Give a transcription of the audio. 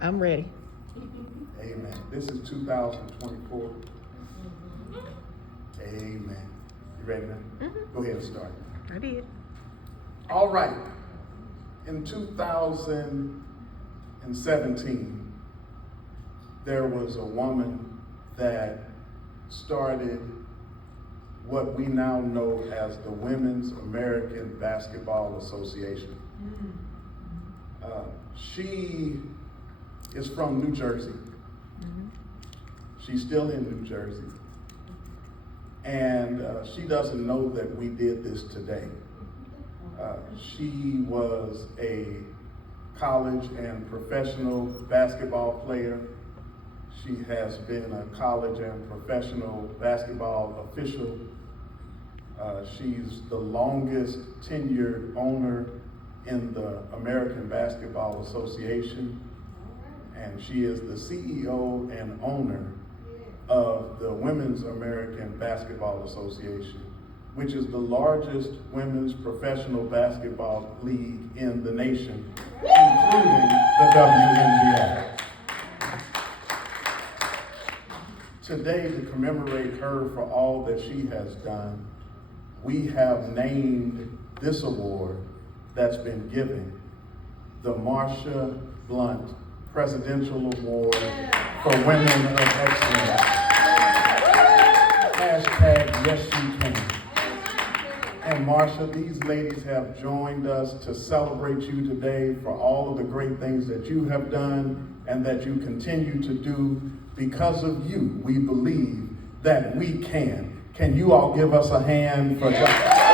I'm ready. Amen. This is 2024. Amen. You ready now? Go ahead and start. I did. All right. In 2017, there was a woman that started what we now know as the Women's American Basketball Association. She is from New Jersey. She's still in New Jersey. And she doesn't know that we did this today. She was a college and professional basketball player. She has been a college and professional basketball official. She's the longest tenured owner in the American Basketball Association. And she is the CEO and owner of the Women's American Basketball Association, which is the largest women's professional basketball league in the nation, including the WNBA. Today, to commemorate her for all that she has done, we have named this award that's been given the Marsha Blount Presidential Award for Women of Excellence. Hashtag yes you can. And Marsha, these ladies have joined us to celebrate you today for all of the great things that you have done and that you continue to do. Because of you, we believe that we can. Can you all give us a hand for that?